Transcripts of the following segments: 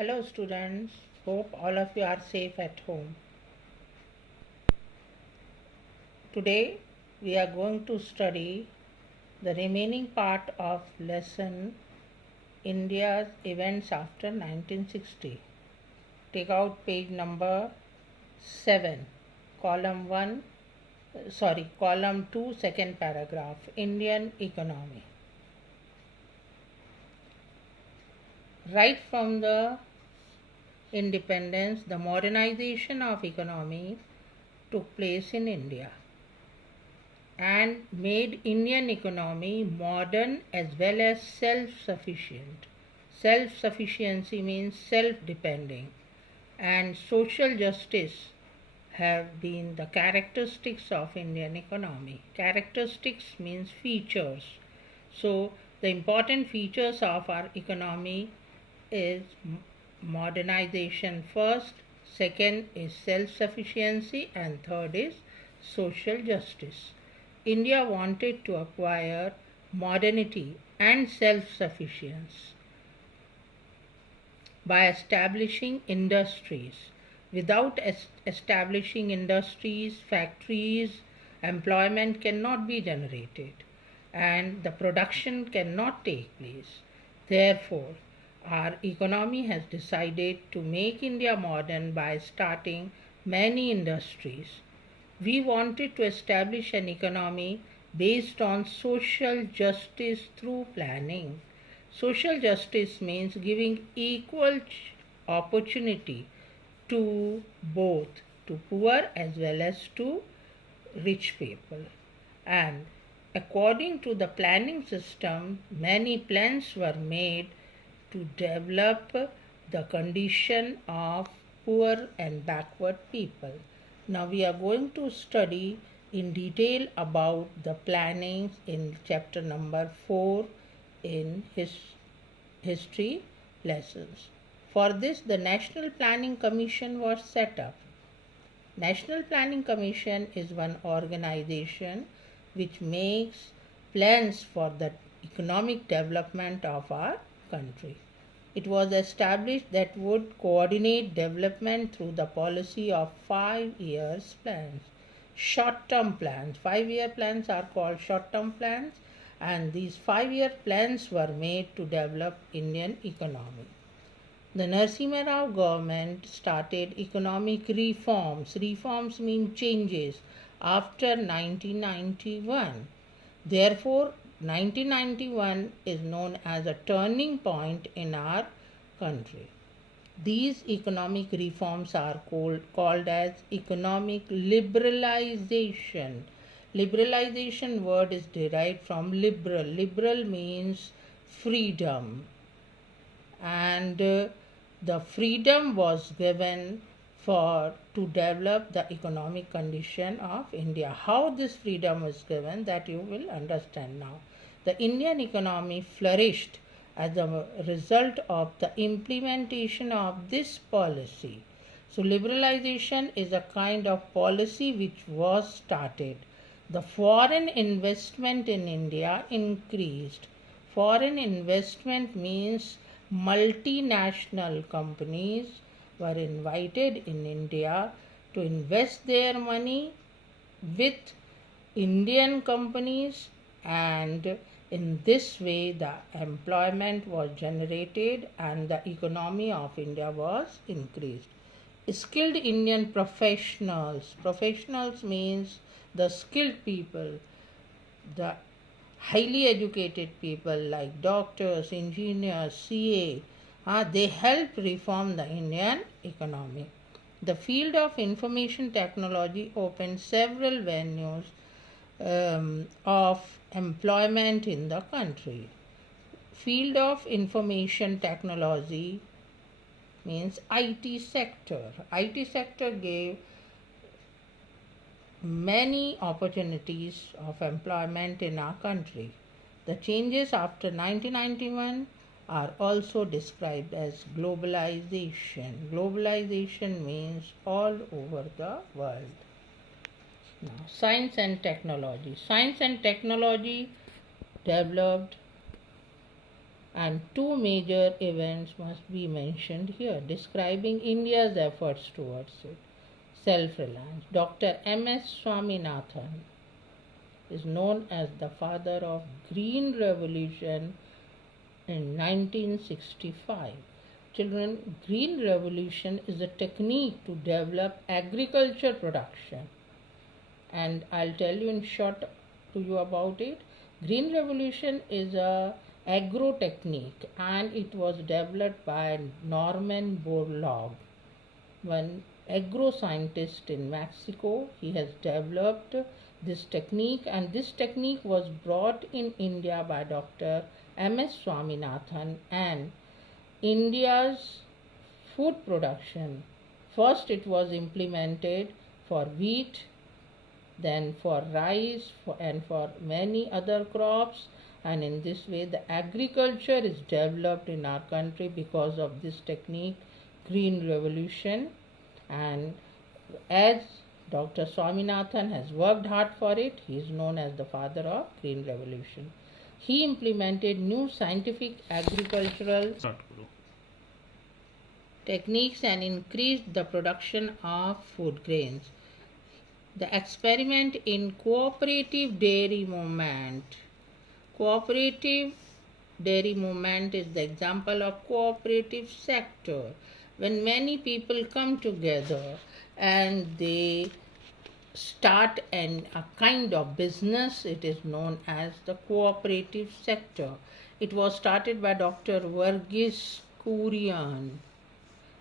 Hello students, hope all of you are safe at home. Today we are going to study the remaining part of lesson India's events after 1960. Take out page number 7, column 2, second paragraph, Indian economy. Right from the independence, the modernization of economy took place in India and made Indian economy modern as well as self-sufficient. Self-sufficiency means self-depending, and social justice have been the characteristics of Indian economy. Characteristics means features. So the important features of our economy is modernization first, second is self-sufficiency, and third is social justice. India wanted to acquire modernity and self-sufficiency by establishing industries. Without establishing industries, factories, employment cannot be generated and the production cannot take place. Therefore, our economy has decided to make India modern by starting many industries. We wanted to establish an economy based on social justice through planning. Social justice means giving equal opportunity to both, to poor as well as to rich people. And according to the planning system, many plans were made to develop the condition of poor and backward people. Now we are going to study in detail about the plannings in chapter number 4 in history lessons. For this, the National Planning Commission was set up. National Planning Commission is one organization which makes plans for the economic development of our country. It was established that would coordinate development through the policy of 5 years plans. Short-term plans. 5-year plans are called short-term plans, and these 5-year plans were made to develop Indian economy. The Narasimha Rao government started economic reforms. Reforms mean changes after 1991. Therefore, 1991 is known as a turning point in our country. These economic reforms are called as economic liberalization. Liberalization word is derived from liberal. Liberal means freedom, and the freedom was given to develop the economic condition of India. How this freedom was given, that you will understand now. The Indian economy flourished as a result of the implementation of this policy. So liberalization is a kind of policy which was started. The foreign investment in India increased. Foreign investment means multinational companies were invited in India to invest their money with Indian companies, and in this way the employment was generated and the economy of India was increased. Skilled Indian professionals. Professionals means the skilled people, the highly educated people like doctors, engineers, CA, they help reform the Indian economy. The field of information technology opened several venues of employment in the country. Field of information technology means IT sector. IT sector gave many opportunities of employment in our country. The changes after 1991 are also described as globalization. Globalization means all over the world. Now, science and technology. Science and technology developed And two major events must be mentioned here describing India's efforts towards it. Self reliance. Dr. M.S. Swaminathan is known as the father of Green Revolution in 1965. Children, Green Revolution is a technique to develop agriculture production, and I'll tell you in short to you about it. Green Revolution is a agro technique and it was developed by Norman Borlaug, one agro scientist in Mexico. He has developed this technique, and this technique was brought in India by Dr. M.S. Swaminathan. And India's food production, first it was implemented for wheat, then for rice, and for many other crops, and in this way the agriculture is developed in our country because of this technique, Green Revolution. And as Dr. Swaminathan has worked hard for it, he is known as the father of Green Revolution. He implemented new scientific agricultural techniques and increased the production of food grains. The experiment in cooperative dairy movement. Cooperative dairy movement is the example of cooperative sector. When many people come together and they start a kind of business, it is known as the cooperative sector. It was started by Dr. Verghese Kurian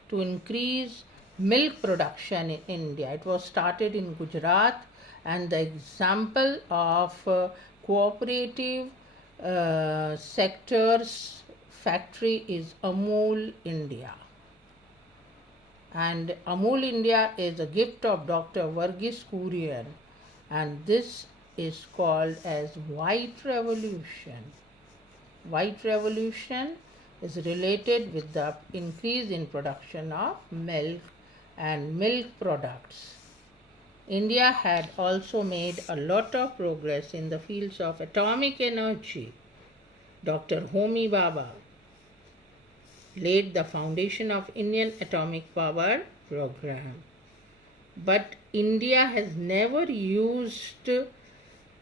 to increase milk production in India. It was started in Gujarat, and the example of cooperative sector's factory is Amul India. And Amul India is a gift of Dr. Verghese Kurian, and this is called as White Revolution. White Revolution is related with the increase in production of milk and milk products. India had also made a lot of progress in the fields of atomic energy. Dr. Homi Bhabha laid the foundation of Indian atomic power program. But India has never used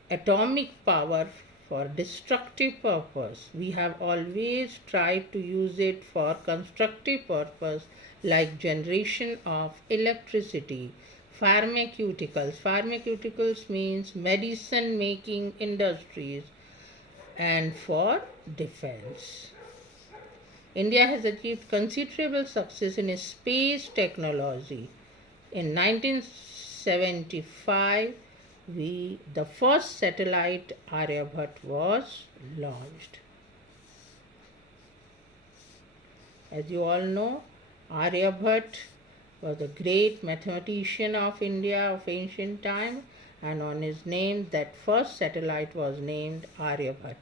atomic power for destructive purpose. We have always tried to use it for constructive purpose, like generation of electricity, pharmaceuticals. Pharmaceuticals means medicine making industries, and for defense. India has achieved considerable success in space technology. In 1975, the first satellite Aryabhat was launched. As you all know, Aryabhat was a great mathematician of India of ancient time, and on his name that first satellite was named Aryabhat.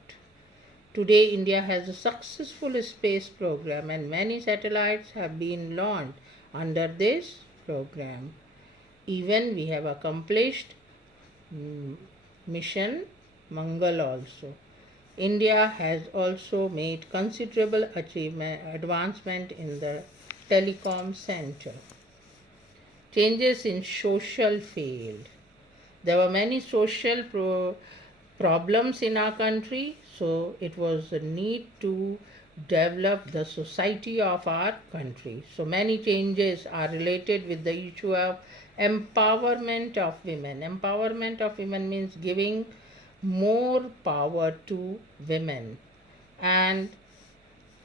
Today India has a successful space program and many satellites have been launched under this program. Even we have accomplished mission Mangal also. India has also made considerable advancement in the telecom center. Changes in social field. There were many social problems in our country, so it was a need to develop the society of our country. So many changes are related with the issue of empowerment of women. Empowerment of women means giving more power to women, and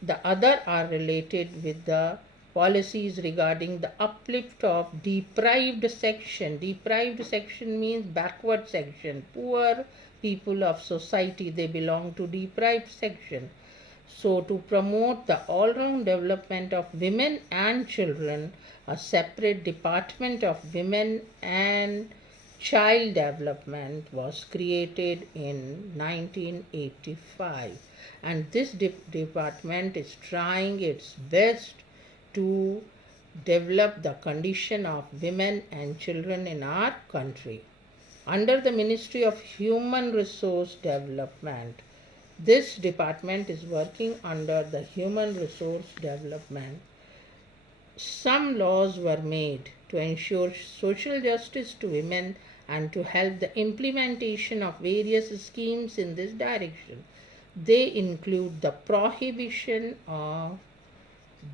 the other are related with the policies regarding the uplift of deprived section. Deprived section means backward section, poor people of society, they belong to deprived section. So to promote the all-round development of women and children, a separate department of women and child development was created in 1985, and this department is trying its best to develop the condition of women and children in our country. Under the Ministry of Human Resource Development, This department is working under the Human Resource Development. Some laws were made to ensure social justice to women and to help the implementation of various schemes in this direction. They include the Prohibition of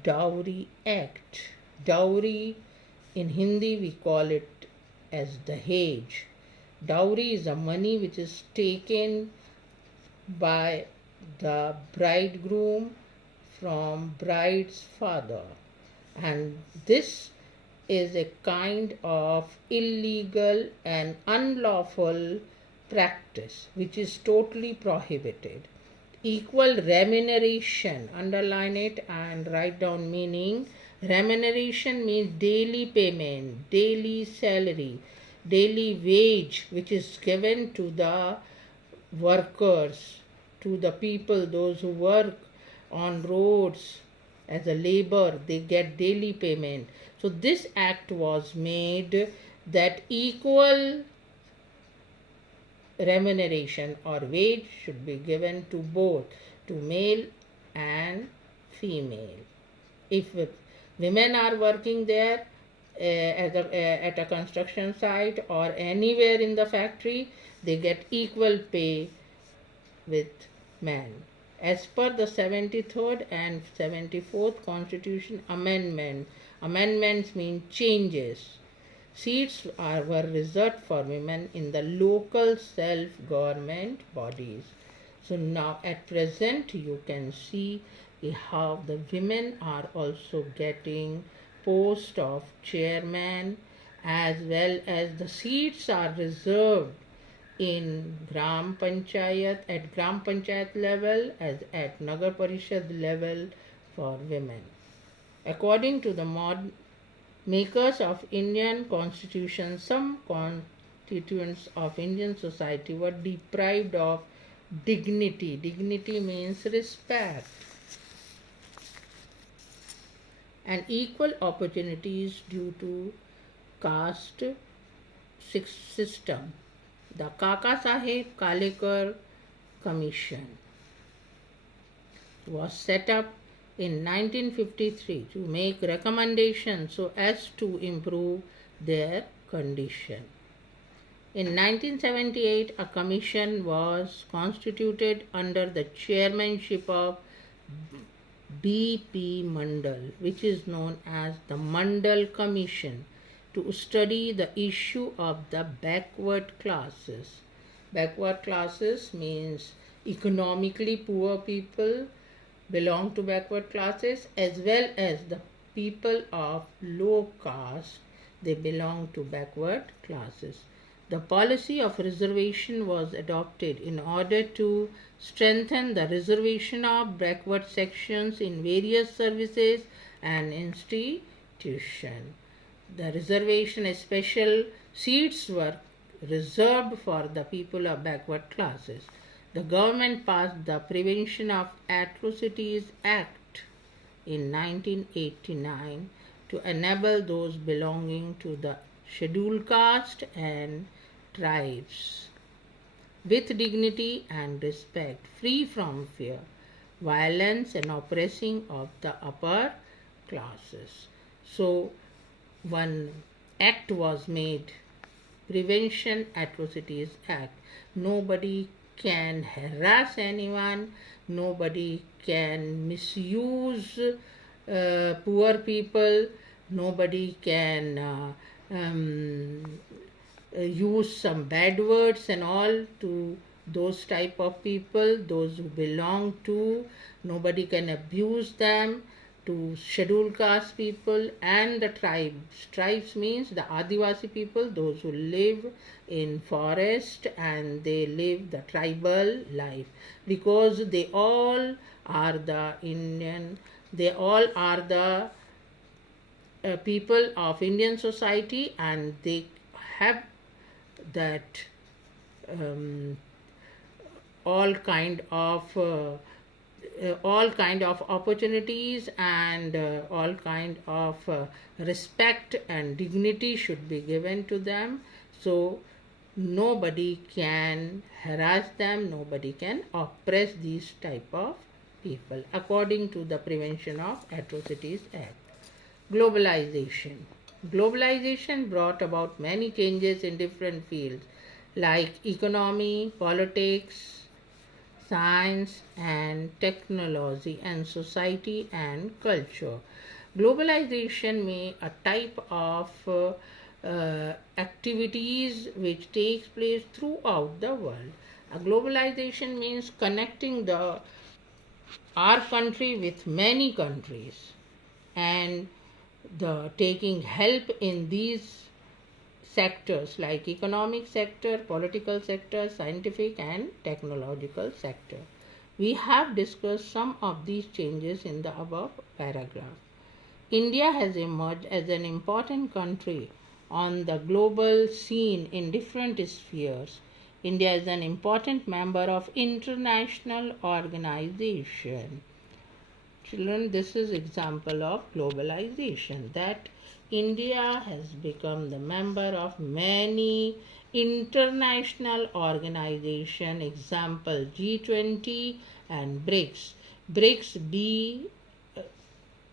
Dowry Act. Dowry, in Hindi we call it as Dahej. Dowry is a money which is taken by the bridegroom from bride's father, and this is a kind of illegal and unlawful practice which is totally prohibited. Equal remuneration, underline it and write down meaning. Remuneration means daily payment, daily salary, daily wage which is given to the workers, to the people, those who work on roads as a labor, they get daily payment. So this act was made that equal remuneration or wage should be given to both, to male and female. If women are working there at a construction site or anywhere in the factory, they get equal pay with men. As per the 73rd and 74th Constitution amendments mean changes. Seats were reserved for women in the local self-government bodies. So now at present you can see how the women are also getting post of chairman, as well as the seats are reserved in Gram Panchayat, at Gram Panchayat level as at Nagar Parishad level for women. According to the makers of Indian Constitution, some constituents of Indian society were deprived of dignity. Dignity means respect. And equal opportunities due to caste system. The Kaka Saheb Kalekar Commission was set up in 1953 to make recommendations so as to improve their condition. In 1978, a commission was constituted under the chairmanship of B.P. Mandal, which is known as the Mandal Commission, to study the issue of the backward classes. Backward classes means economically poor people belong to backward classes, as well as the people of low caste, they belong to backward classes. The policy of reservation was adopted in order to strengthen the reservation of backward sections in various services and institutions. The reservation, special seats were reserved for the people of backward classes. The government passed the Prevention of Atrocities Act in 1989 to enable those belonging to the scheduled caste and tribes with dignity and respect, free from fear, violence and oppressing of the upper classes. So one act was made, Prevention Atrocities Act. Nobody can harass anyone, nobody can misuse poor people, nobody can use some bad words and all to those type of people, those who belong to, nobody can abuse them, to scheduled caste people and the tribes. Tribes means the Adivasi people, those who live in forest and they live the tribal life, because they all are the Indian, they all are the people of Indian society, and they have that all kind of opportunities and all kind of respect and dignity should be given to them. So nobody can harass them, nobody can oppress these type of people according to the Prevention of Atrocities Act. Globalization. Globalization brought about many changes in different fields like economy, politics, science and technology, and society and culture. Globalization may a type of activities which takes place throughout the world. Globalization means connecting the our country with many countries and the taking help in these sectors like economic sector, political sector, scientific and technological sector. We have discussed some of these changes in the above paragraph. India has emerged as an important country on the global scene in different spheres. India is an important member of international organization. Children, this is example of globalization, that India has become the member of many international organization, example G20 and BRICS. BRICS B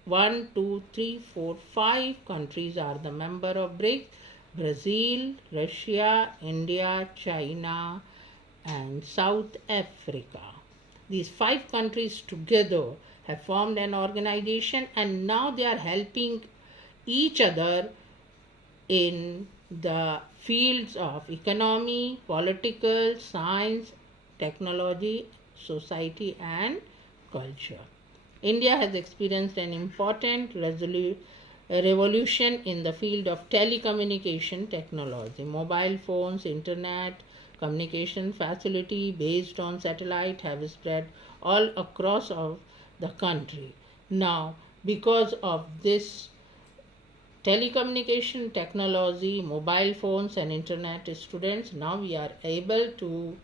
1, 2, 3, 4, 5 countries are the member of BRICS. Brazil, Russia, India, China and South Africa. These 5 countries together have formed an organization and now they are helping each other in the fields of economy, political, science, technology, society and culture. India has experienced an important revolution in the field of telecommunication technology. Mobile phones, internet, communication facility based on satellite have spread all across of the country. Now, because of this telecommunication technology, mobile phones and internet, students, now we are able to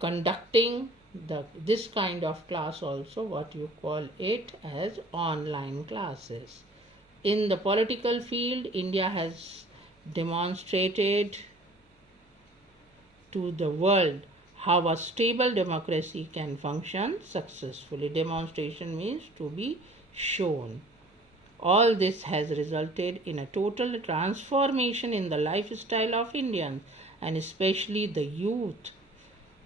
conducting this kind of class also, what you call it as online classes. In the political field, India has demonstrated to the world how a stable democracy can function successfully. Demonstration means to be shown. All this has resulted in a total transformation in the lifestyle of Indians and especially the youth.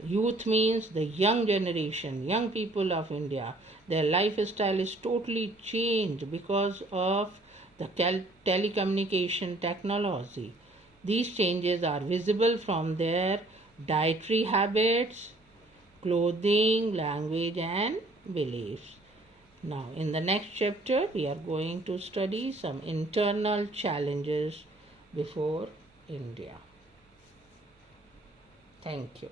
Youth means the young generation, young people of India. Their lifestyle is totally changed because of the telecommunication technology. These changes are visible from their dietary habits, clothing, language and beliefs. Now, in the next chapter, we are going to study some internal challenges before India. Thank you.